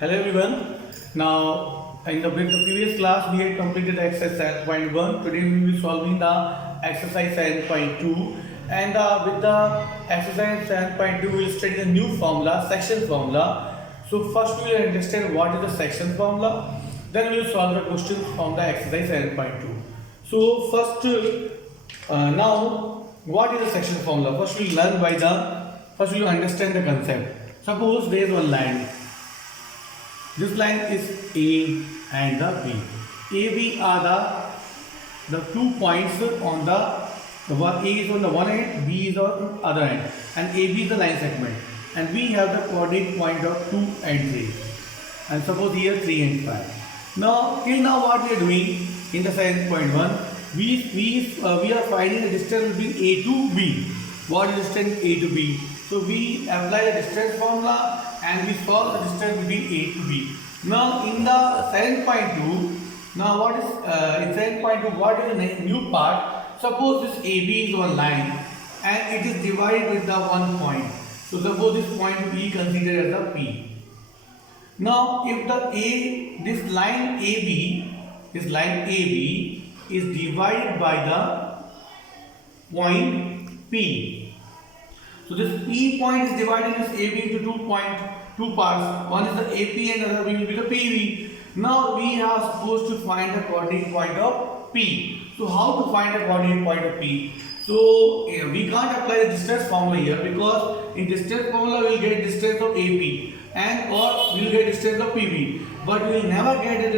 Hello everyone. Now, in the previous class, we had completed exercise 7.1. Today, we will be solving the exercise 7.2. And with the exercise 7.2, we will study the new formula, section formula. So, first we will understand what is the section formula. Then we will solve the questions from the exercise 7.2. So, now, what is the section formula? First we will understand the concept. Suppose there is one line. This line is A and the B. A, B are the 2 points on the one. A is on the one end, B is on the other end, and AB is the line segment. And we have the coordinate point of 2 and 3. And suppose here 3 and 5. Now, till now, what we are doing in the 7.1, we are finding the distance between A to B. What is distance A to B? So we apply the distance formula and we solve the distance between A to B. Now in the 7.2, now what is in 7.2, what is the new part? Suppose this AB is one line and it is divided with the one point. So suppose this point be considered as the P. Now if this line AB is divided by the point P. So this P point is dividing this AB into two parts. One is the AP and another will be the PV. Now we are supposed to find the coordinate point of P. So how to find the coordinate point of P? So we can't apply the distance formula here because in distance formula we will get distance of AP and or we will get distance of PV. But we will never get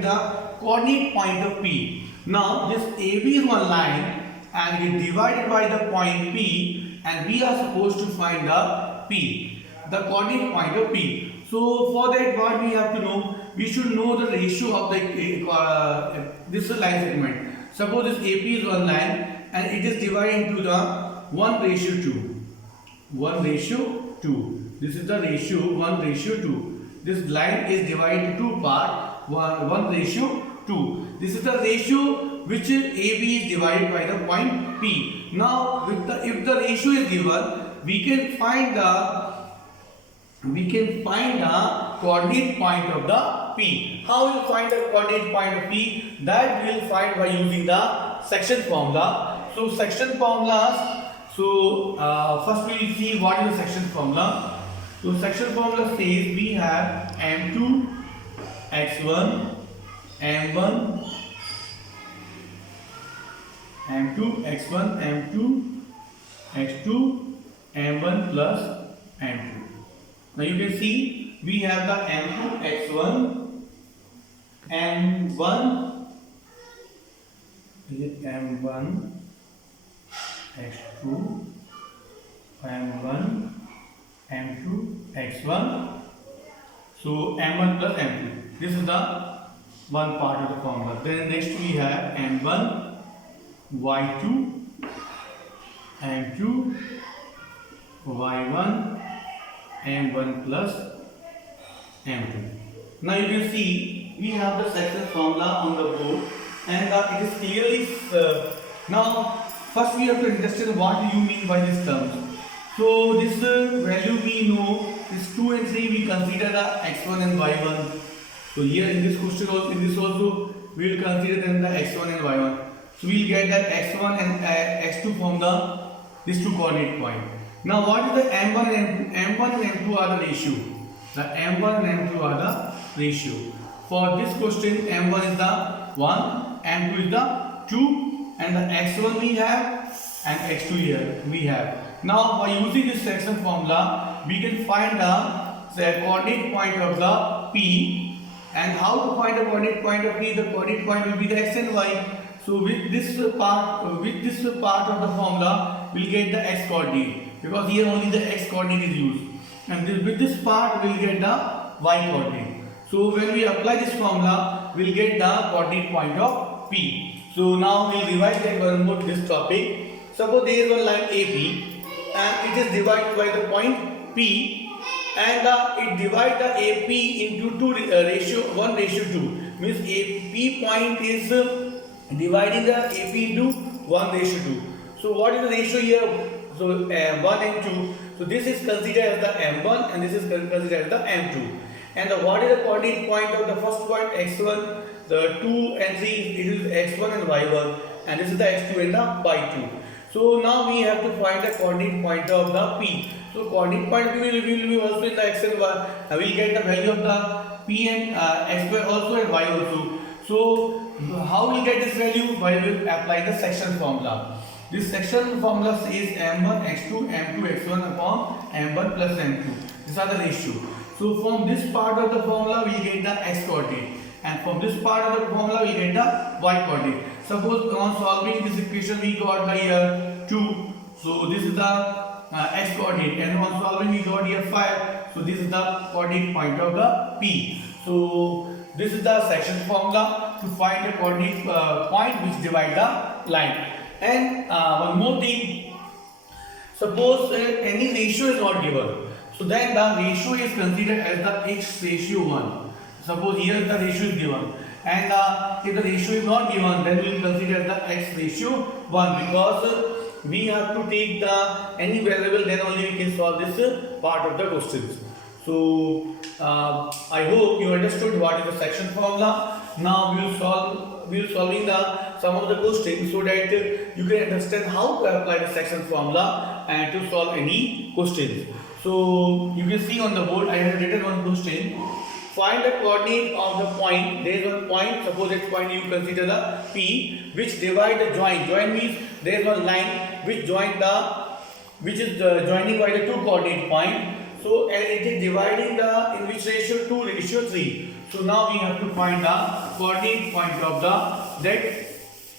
the coordinate point of P. Now this AB is one line and it is divided by the point P. And we are supposed to find the P, the coordinate point of P. So for that, what we have to know, we should know the ratio of this line segment. Suppose this AP is one line and it is divided into the 1:2. 1:2. This is the ratio 1:2. This line is divided into two parts. 1:2. This is the ratio which AB is divided by the point P. Now, if the ratio is given, we can find the coordinate point of the P. How we will find the coordinate point of P? That we will find by using the section formula. So section formulas. So first we will see what is the section formula. So section formula says we have M2 x1 M1 M2 x1 M2 x2 M1 plus M2. Now you can see we have the M2 x1 M1 M1 x2 M1 M2 x1. So M1 plus M2. This is the one part of the formula. Then next we have M1 y2 m2 y1 m1 plus m2. Now you can see we have the section formula on the board and it is clearly now first we have to understand what do you mean by this terms. So this value we know is 2 and 3, we consider the x1 and y1. So here in this question also we will consider them the x1 and y1. So we will get that x1 and x2 from these two coordinate point. Now what is the m1 and m2 are the ratio. The m1 and m2 are the ratio. For this question m1 is the 1, m2 is the 2 and the x1 we have and x2 here we have. Now by using this section formula we can find the coordinate point of the P. And how to find the coordinate point of P? The coordinate point will be the x and y. So with this part of the formula, we'll get the x coordinate because here only the x coordinate is used, and with this part we'll get the y coordinate. So when we apply this formula, we'll get the coordinate point of P. So now we'll revise one more this topic. Suppose there is one line AB and it is divided by the point P, and it divides the AP into 1:2. Means AP point is dividing the AP into 1:2. So what is the ratio here? So 1 and 2. So this is considered as the M1 and this is considered as the M2. And what is the coordinate point of the first point x1? The 2 and 3, it is x1 and y1, and this is the x2 and the y2. So now we have to find the coordinate point of the p. So coordinate point will be also in the x and y. We will get the value of the p and x also and y also. So how we will get this value? By we will apply the section formula. This section formula says m1 x2 m2 x1 upon m1 plus m2. These are the ratio. So from this part of the formula we get the x coordinate, and from this part of the formula we get the y coordinate. Suppose on solving this equation we got the here 2. So this is the x coordinate, and on solving we got here 5. So this is the coordinate point of the p. So this is the section formula to find the coordinate point which divide the line. And one more thing, suppose any ratio is not given, so then the ratio is considered as the x ratio 1. Suppose here the ratio is given, and if the ratio is not given, then we will consider the x ratio 1, because we have to take the any variable, then only we can solve this part of the questions. So I hope you understood what is the section formula. Now we will solving the some of the questions, so that you can understand how to apply the section formula and to solve any questions. So you can see on the board I have written one question. Find the coordinate of the point. There is one point, suppose this point you consider the P, which divide the joint. Joint means there is one line which join the, which is joining by the two coordinate point. So and it is dividing the in which ratio? 2 ratio 3. So now we have to find the coordinate point of the that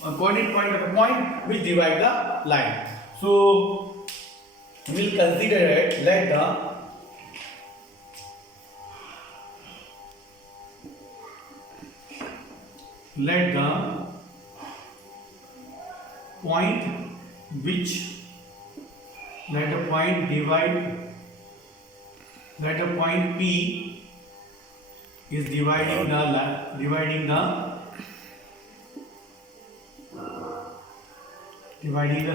coordinate point of the point which divide the line. So we will consider it. Let the point which let the point divide, let the point P is dividing the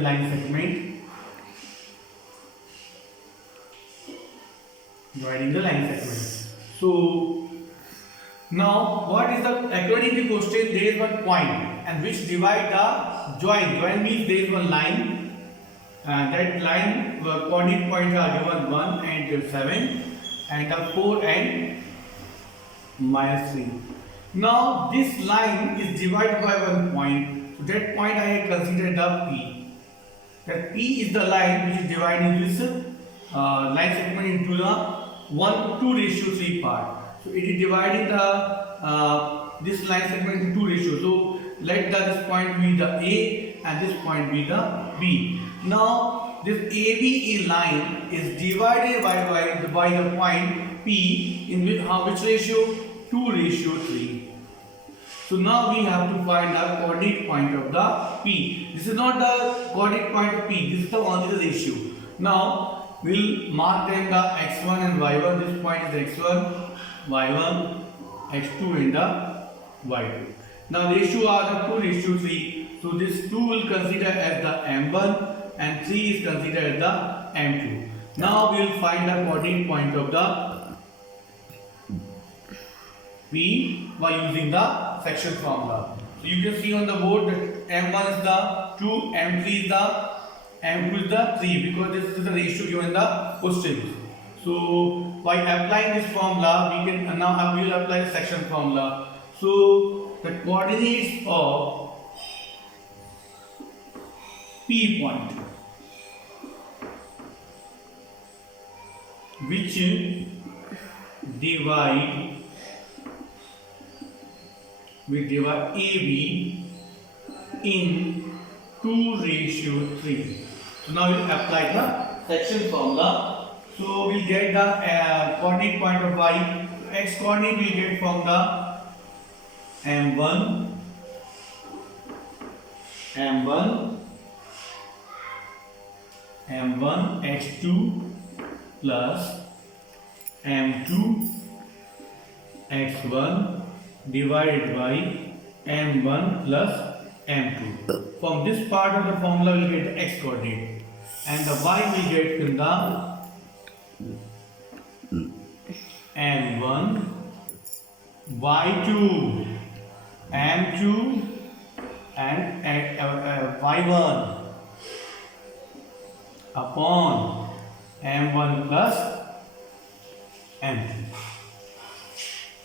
line segment, So now what is the, according to question there is one point and which divide the joint. Joint means there is one line, that line coordinate points are given 1 and 7 and 4 and -3. Now this line is divided by one point, so that point I have considered the P. That P is the line which is dividing this line segment into the 1:2 ratio 3 part. So it is dividing the this line segment into 2 ratio. So let this point be the A and this point be the B. Now this AB line is divided by the point P in which ratio? 2 ratio 3. So now we have to find the coordinate point of the P. This is not the coordinate point of P. This is the only the ratio. Now we'll mark them the x1 and y1. This point is x1, y1, x2 and the y2. Now ratio are the 2 ratio 3. So this 2 will consider as the m1 and 3 is considered as the m2. Now we will find the coordinate point of the P by using the section formula. So you can see on the board that m1 is the 2, m3 is the, m2 is the 3, because this is the ratio given in the question. So by applying this formula, we can now we will apply the section formula. So the coordinates of P point which divide AB in 2 ratio 3. So now we will apply the section formula. So we get the coordinate point of y. X coordinate we get from the m1, x2 plus m2 x1 divided by m1 plus m2. From this part of the formula we will get the x coordinate, and the y we get in the m1 y2 m2 and y1 upon m1 plus m2.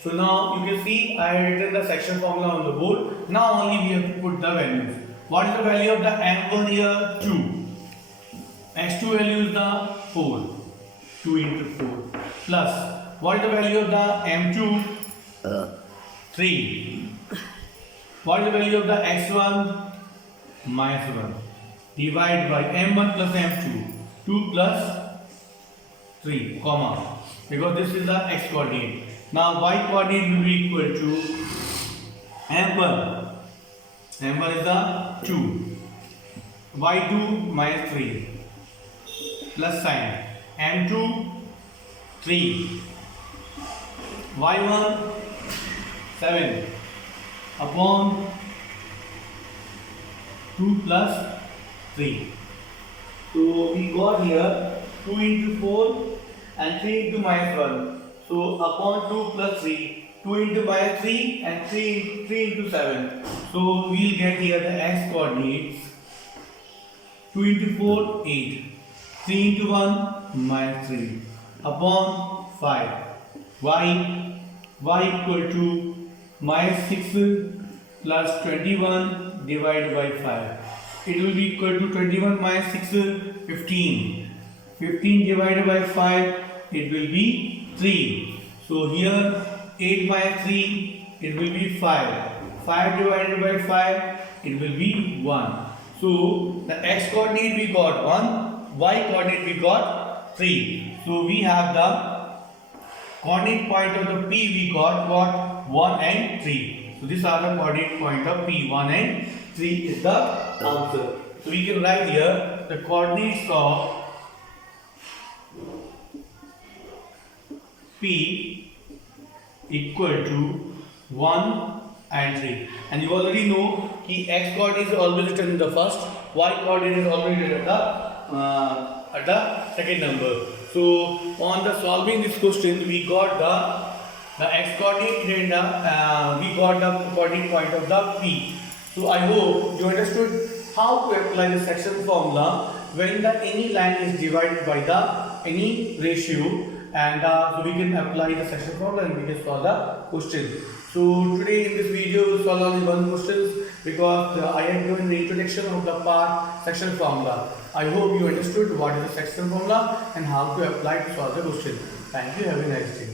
So now you can see I have written the section formula on the board. Now only we have to put the values. What is the value of the m1 here? 2. x2 value is the 4. 2 into 4 plus what is the value of the m2? 3. What is the value of the x1? Minus 1. Divide by m1 plus m2. 2 plus 3, comma. Because this is the x coordinate. Now y coordinate will be equal to m1. m1 is the 2. y2 minus 3 plus sign. m2 3. y1 7 upon 2 plus 3. So we got here 2 into 4 and 3 into minus 1. So upon 2 plus 3, 2 into minus 3 and 3 into 7. So we'll get here the x coordinates. 2 into 4, 8. 3 into 1, minus 3. Upon 5. Y equal to minus 6 plus 21 divided by 5. It will be equal to 21 minus 6, 15. 15 divided by 5, it will be 3. So here 8 minus 3, it will be 5. 5 divided by 5, it will be 1. So the x coordinate we got 1, y coordinate we got 3. So we have the coordinate point of the P we got what? 1 and 3. So these are the coordinate point of P. 1 and 3 is the answer. So we can write here the coordinates of P equal to 1 and 3. And you already know that x coordinate is always written in the first, y coordinate is always written at the second number. So on the solving this question, we got the x coordinate and we got the coordinate point of the P. So I hope you understood how to apply the section formula when the any line is divided by the any ratio, and so we can apply the section formula and we can solve the question. So today in this video we will solve only one question because I have given the introduction of the part section formula. I hope you understood what is the section formula and how to apply to solve the question. Thank you. Have a nice day.